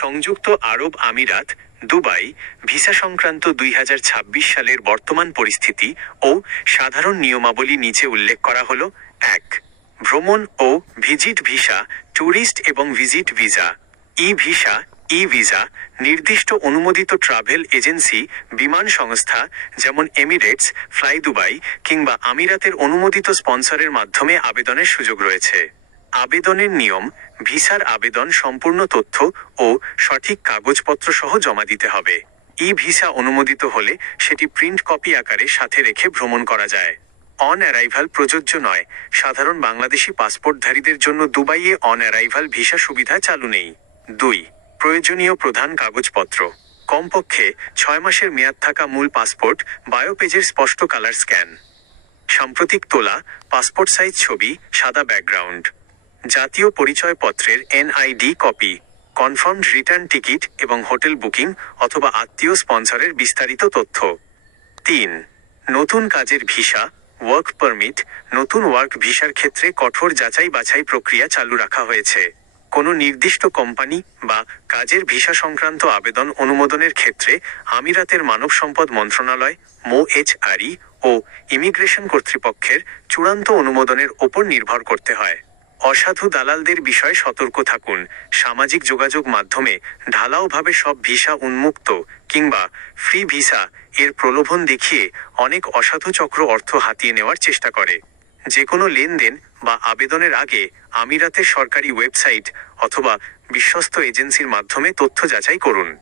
সংযুক্ত আরব আমিরাত, Dubai visa সংক্রান্ত 2026 সালের বর্তমান পরিস্থিতি ও সাধারণ নিয়মাবলী নিচে উল্লেখ করা হলো। 1. ভ্রমণ ও ভিজিট ভিসা, ট্যুরিস্ট এবং ভিজিট ভিসা। ভিসা, ভিসা নির্দিষ্ট অনুমোদিত ট্রাভেল এজেন্সি, বিমান সংস্থা যেমন এমিরেটস, ফ্লাই দুবাই কিংবা আমিরাতের অনুমোদিত স্পন্সরের মাধ্যমে আবেদনের সুযোগ রয়েছে। আবেদনের নিয়ম: ভিসার আবেদন সম্পূর্ণ তথ্য ও সঠিক কাগজপত্র সহ জমা দিতে হবে। ভিসা অনুমোদিত হলে সেটি প্রিন্ট কপি আকারে সাথে রেখে ভ্রমণ করা যায়। অন অ্যারাইভাল প্রযোজ্য নয়। সাধারণ বাংলাদেশি পাসপোর্টধারীদের জন্য দুবাইয়ে অন অ্যারাইভাল ভিসা সুবিধা চালু নেই। 2. প্রয়োজনীয় প্রধান কাগজপত্র: কমপক্ষে 6 মাসের মেয়াদ থাকা মূল পাসপোর্ট, বায়ো পেজের স্পষ্ট কালার স্ক্যান, সাম্প্রতিক তোলা পাসপোর্ট সাইজ ছবি, সাদা ব্যাকগ্রাউন্ড, জাতীয় পরিচয়পত্রের NID copy, confirmed return ticket এবং হোটেল বুকিং অথবা আত্মীয় স্পন্সরের বিস্তারিত তথ্য। 3. নতুন কাজের ভিসা, ওয়ার্ক পারমিট। নতুন ওয়ার্ক ভিসার ক্ষেত্রে কঠোর যাচাই বাছাই প্রক্রিয়া চালু রাখা হয়েছে। কোনো নির্দিষ্ট কোম্পানি বা কাজের ভিসা সংক্রান্ত আবেদন অনুমোদনের ক্ষেত্রে আমিরাতের মানব সম্পদ মন্ত্রণালয়, MOHRE ও ইমিগ্রেশন কর্তৃপক্ষের চূড়ান্ত অনুমোদনের ওপর নির্ভর করতে হয়। অসাধু দালালদের বিষয়ে সতর্ক থাকুন। সামাজিক যোগাযোগ মাধ্যমে ঢালাওভাবে সব ভিসা উন্মুক্ত কিংবা ফ্রি ভিসা এর প্রলোভন দেখিয়ে অনেক অসাধু চক্র অর্থ হাতিয়ে নেওয়ার চেষ্টা করে। যে কোনো লেনদেন বা আবেদনের আগে আমিরাতের সরকারি ওয়েবসাইট অথবা বিশ্বস্ত এজেন্সির মাধ্যমে তথ্য যাচাই করুন।